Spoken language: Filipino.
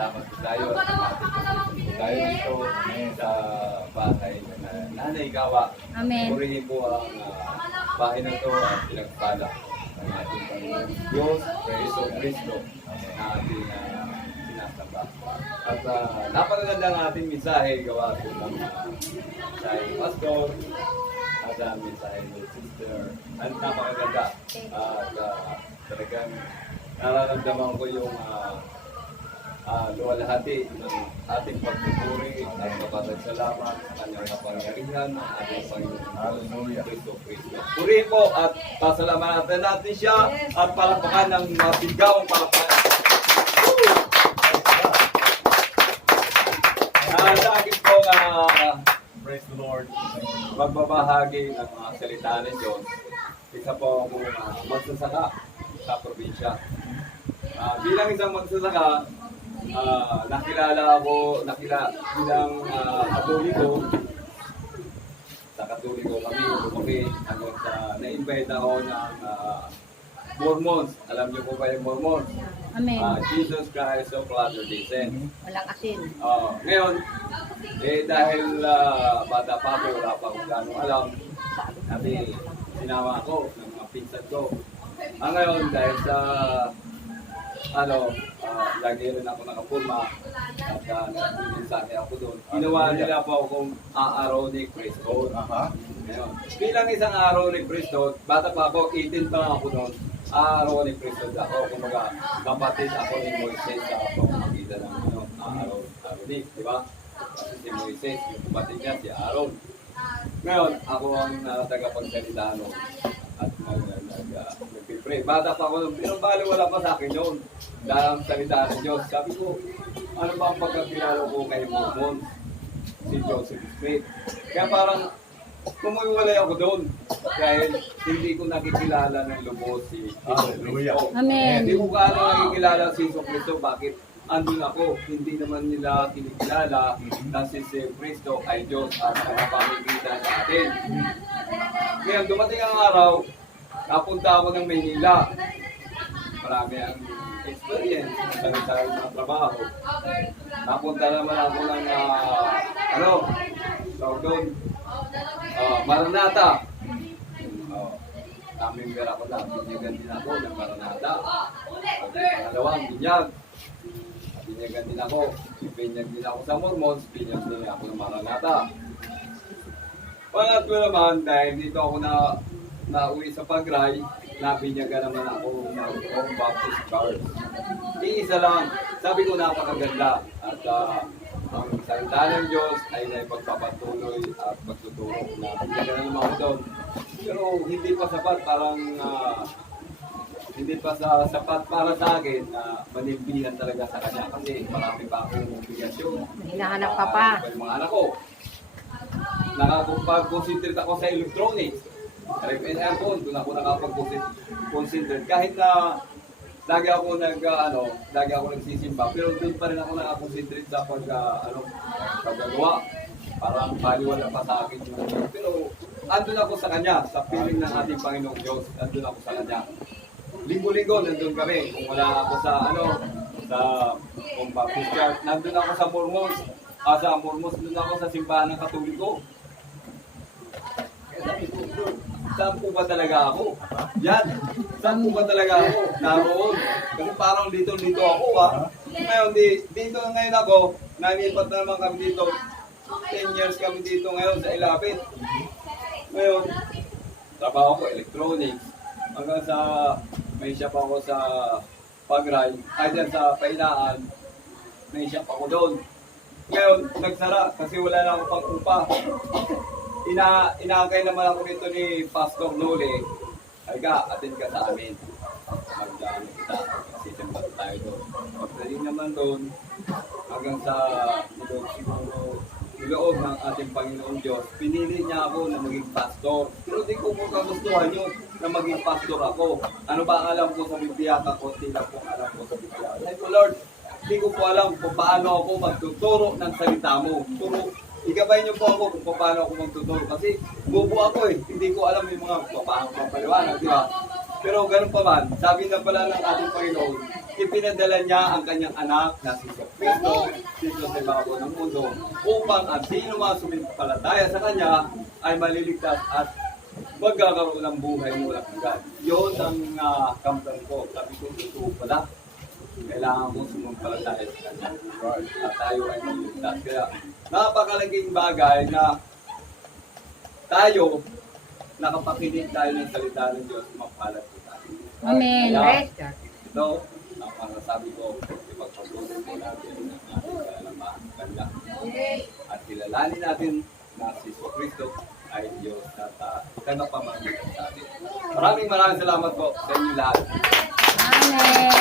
salamat po tayo. at natin po tayo dito sa bahay na Nanay Gawa. Amen. Purihin po ang ah, bahay na ito at pinagpala ng ating Panginoon Diyos, Preso Cristo na ating uh, sinasamba. At uh, napakaganda ng ating mensahe gawa po ng uh, mensahe pastor at ang mensahe ng sister. At napakaganda. At uh, talagang nararamdaman ko yung uh, uh, luwalhati ng ating pagpupuri at mapasasalamat sa kanyang kapangyarihan ng ating Panginoon Hallelujah. Kristo Kristo. Purihin po at pasalamatan natin siya at palakpakan ng masigawang palakpakan. Uh, sa akin po uh, praise the Lord, magbabahagi ng mga salita ng Diyos. Isa po ako uh, magsasaka sa probinsya. Ah, bilang isang magsasaka, ah, nakilala ako, nakilala bilang uh, katoliko, sa katoliko kami, lumaki hanggang sa na-invite ako ng ah, Mormons. Alam niyo po ba yung Mormons? Amen. Ah, Jesus Christ of Latter-day Saints. Walang asin. Ah, ngayon, eh dahil ah, bata pa ako, wala pa akong gano'ng alam, kasi sinama ako ng mga pinsan ko. Ah, ngayon, dahil sa ano, ah, lagi rin ako nakapulma at uh, nagpinsake ako doon. Ginawa nila po akong aaronic priesthood. Aha. Ngayon, bilang isang aaronic priesthood, bata pa ako, 18 pa ako noon, aaronic priesthood ako. Kumbaga, kapatid ako ni Moises sa pamamagitan ng ano, Aaron, Aaronic, di ba? Kasi si Moises, yung kapatid niya, si Aaron. Ngayon, ako ang uh, tagapagsalita noon at nag, nag, uh, nagpipray. Bata pa ako pero bali wala pa sa akin noon. Dahil ang salita ng Diyos, sabi ko, ano ba ang pagkakilala ko kay Mormon? Si Joseph Smith. Kaya parang Kumuwalay ako doon dahil hindi ko nakikilala ng lubos si Jesus Hallelujah. Cristo. Amen. Hindi ko gaano nakikilala si Jesus Cristo. Bakit? Andun ako. Hindi naman nila kinikilala na si Jesus Cristo ay Diyos at nakapamigitan sa atin. Ngayon, dumating ang araw, napunta ako ng Maynila. Marami ang experience sarili ng trabaho. Napunta naman ako ng, ah, ano, tawag doon, Ah, Maranata. Oh, taming pera ko lang. Binyagan din ako ng Maranata. Pangalawang binyag. Binyagan din ako. Binyag din ako sa Mormons. Binyag din ako ng Maranata. Pangatlo naman, dahil dito ako na nauwi sa Pagray, nabinyagan naman ako ng Home Baptist Church. Iisa lang, sabi ko napakaganda at ah, ang salita ng Diyos ay naipagpapatuloy at pagtuturo na binyagan na naman ako doon. Pero hindi pa sapat, parang ah, hindi pa sa sapat para sa akin na manimbihan talaga sa kanya kasi marami pa akong obligasyon. Hinahanap ka pa. Yung mga anak ko. Nakapag-concentrate ako sa electronics. And aircon, doon ako nakapag-concentrate. Kahit na lagi ako nag, ah, ano, lagi ako nagsisimba, pero doon pa rin ako nakakonsentrate sa pag, ah, ano, paggagawa. Parang baliwala pa sa akin yun. Pero andun ako sa kanya, sa piling ng ating Panginoong Diyos, andun ako sa kanya. Linggo-linggo, nandun kami. Kung wala ako sa, ano, sa kung Baptist Church, nandun ako sa Mormons. Ah, sa Mormons, nandun ako sa simbahan ng Katoliko. Kaya sabi ko, "Lord, Saan po ba talaga ako? Yan. Saan po ba talaga ako? Naroon. Kasi parang dito, dito ako ha. Ngayon, di, dito ngayon ako, nanipat na naman kami dito. 10 years kami dito ngayon sa Ilapit. Ngayon, trabaho ko, electronics. Hanggang sa, may shop ako sa Pagray. Ay, dyan sa Painaan, may shop ako doon. Ngayon, nagsara kasi wala na akong pang-upa ina inaakay naman ako nito ni Pastor Nole. Halika, attend ka sa amin. Magdaan kita. Sisimbat tayo doon. Pagdating naman doon, hanggang sa ilog siguro iloob ng ating Panginoon Diyos, pinili niya ako na maging pastor. Pero di ko po kagustuhan yun na maging pastor ako. Ano ba alam ko sa Biblia? Kakunti lang po alam ko sa Biblia. Sabi Lord, hindi ko po alam kung paano ako magtuturo ng salita mo. Turo, Igabay niyo po ako kung paano ako magtuturo kasi bubo ako eh. Hindi ko alam yung mga paano papaliwanag, di ba? Pero ganun pa man, sabi na pala ng ating Panginoon, ipinadala niya ang kanyang anak na si Kristo dito sa ibabaw ng mundo upang ang sino man sumimpalataya sa kanya ay maliligtas at magkakaroon ng buhay na walang hanggan. Yun ang uh, kampan ko. Sabi ko, ito pala. Kailangan mo sumampalataya sa kanya. At tayo ay maliligtas. Kaya napakalaging bagay na tayo nakapakinig tayo ng salita ng Diyos mapalat po tayo. Amen. Kaya, ito, ang masasabi ko, ipagpatuloy po natin ang ating kalamahan kanya. At kilalanin natin na si Cristo ay Diyos at uh, tagapamagitan sa atin. Maraming maraming salamat po sa inyo lahat. Amen.